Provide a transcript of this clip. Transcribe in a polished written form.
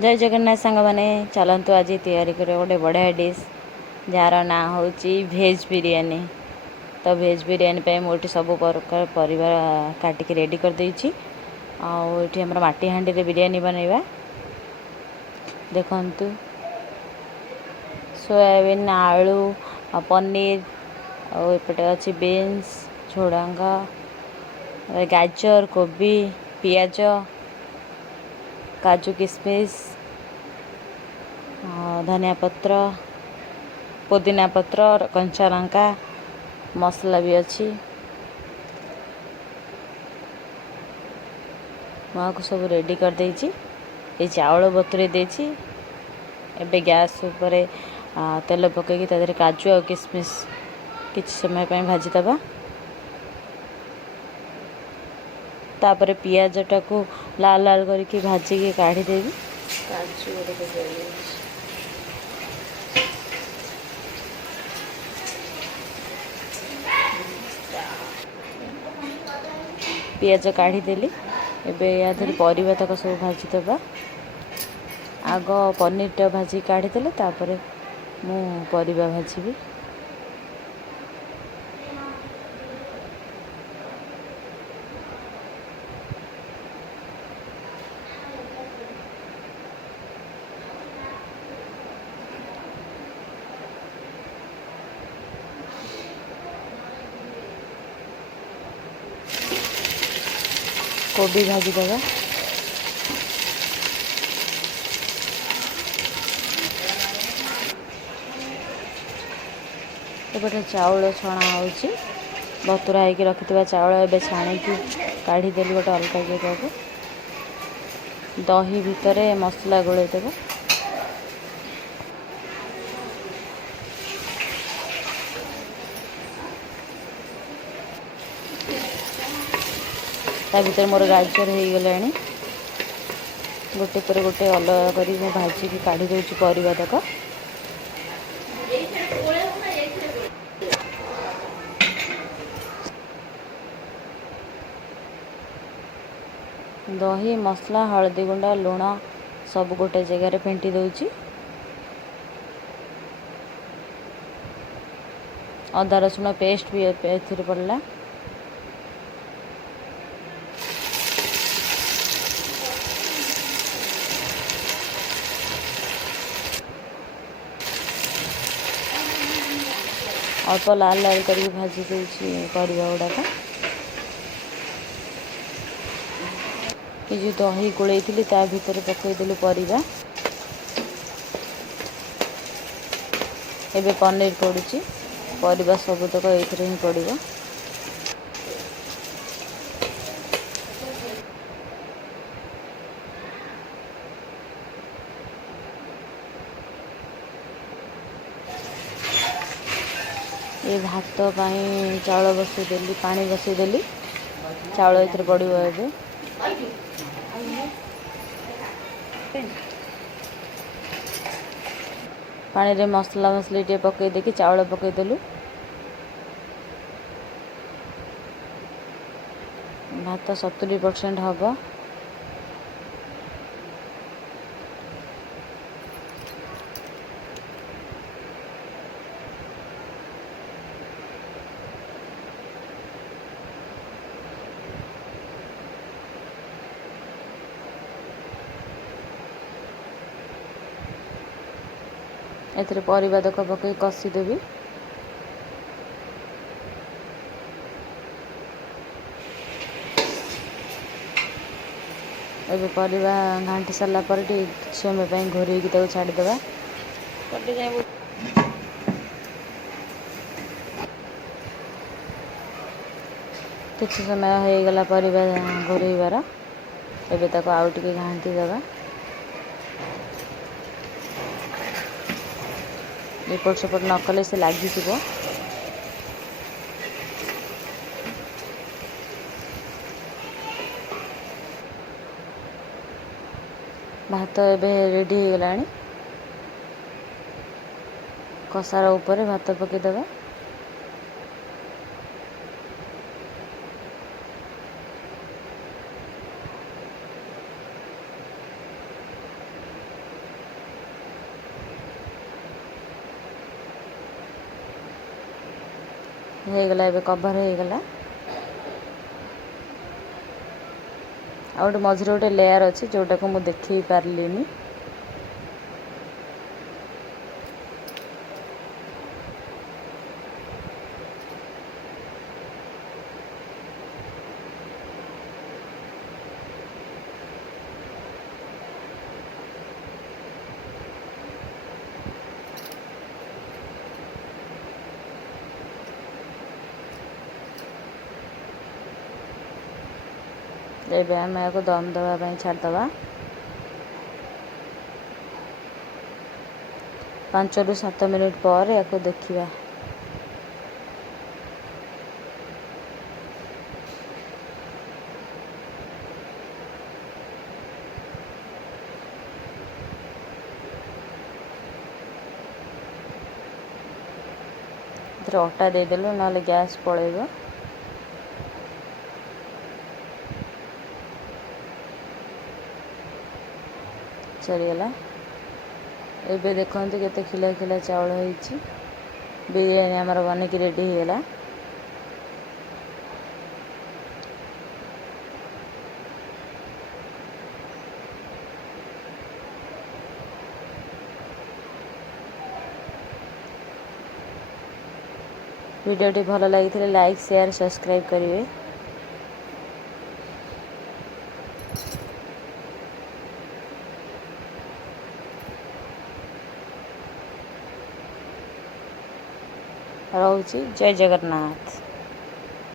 जय जगन्नाथ सांग मैंने चलतु आज तैयारी कर गोटे बढ़िया डिश जार ना हूँ भेज बिरयानी। तो भेज बिरयानी पे मुझे सब प्रकार परिवा काटिक रेडी कर देछि। आउठी हमर माटी हांडी रे बिरयानी बनैबा। देखंतु सोयाबीन आलू पनीर और एपटे अच्छी बीन्स झुडंगा गाजर कोबी पियाज काजू किशमिश धनिया पत्र पुदीना पत्र कंचा लंका मसला भी अच्छी माँ को सब रेडी कर देछि। ये चावल बतुरे देछि। एबे गैस ऊपर तेल पकईकि तादेहरे काजू और किशमिश किछि समय पे भाजी दबा। तापर पियाज टाकू लाल लाल करके भाजिकी काढ़ी देवी। काजू पियाज काढ़ी देली। एबे या धीरे परिबा तक सब भाजी दबा। आग पनीर टा भाजी काढ़ी देले तापर मु परिबा भाजीबी। कोबी भाजी देगा। एपटे चाउल छणा होची। बतुरा होकर रखिथिबा चाउल एबे छाणीकी काढ़ी देली गोटे अलगा जगह। दही भितर मसला गोलई देबो। ता भीतर मोर गाजर हो गलानी। गोटे पर गोटे अलग करी भाजी की काढ़ी दूची परिबा तक। दही मसला हल्दी गुंडा लुण सब गोटे जगार फेंटी दूची। अदा रसुण पेस्ट भी एथिरे पड़ला। अल्प लाल लाल करके भाजी दूची परिबा गुड़ाक। ये जो दही गोलई थी ता भीतर पकईदेलु परिबा। एबे पनीर पड़ुची। परिबा सबतक एथिरे ही पड़िबो। ये भात पाई चाउल बसईदेली पानी बसईदेली। चाउल एथिरे पड़िबो एबे। पानी रे मसला मसली टे पकई देकी चाउल पकईदेलु। भात 70% हब। एथिरे परिबा तक पकई कषी देबी। एबे परिबा घांटी सारा पर समय पे घोरैकी ताको छाड़ीदेबा। किसी समय हो गला परिबा घोरैबार। एबे ताको आउ टिके घांटी देबा। एपट सेपट न कले से लगी जीवो। भात एबे रेडी हो गलानी। कसार ऊपर भात पकई देबा। ହେଇଗଲା, ଏବେ କଭର୍ ହେଇଗଲା। ଆଉ ଗୋଟେ ମଝିରେ ଗୋଟେ ଲେୟାର୍ ଅଛି ଯେଉଁଟାକୁ ମୁଁ ଦେଖେଇ ପାରିଲିନି। ଏବେ ଆମେ ୟାକୁ ଦମ୍ ଦେବା ପାଇଁ ଛାଡ଼ିଦେବା। 5 ରୁ 7 ମିନିଟ୍ ପରେ ୟାକୁ ଦେଖିବା। ଏଥିରେ ଅଟା ଦେଇଦେଲୁ ନହେଲେ ଗ୍ୟାସ୍ ପଳେଇବ। ସରିଗଲା। ଏବେ ଦେଖନ୍ତୁ କେତେ ଖିଲା ଖିଲା ଚାଉଳ ହେଇଛି। ବିରିୟାନୀ ଆମର ବନେଇକି ରେଡ଼ି ହେଇଗଲା। ଭିଡ଼ିଓଟି ଭଲ ଲାଗିଥିଲେ ଲାଇକ୍, ସେୟାର, ସବସ୍କ୍ରାଇବ୍ କରିବେ। ରହୁଛି। ଜୟ ଜଗନ୍ନାଥ।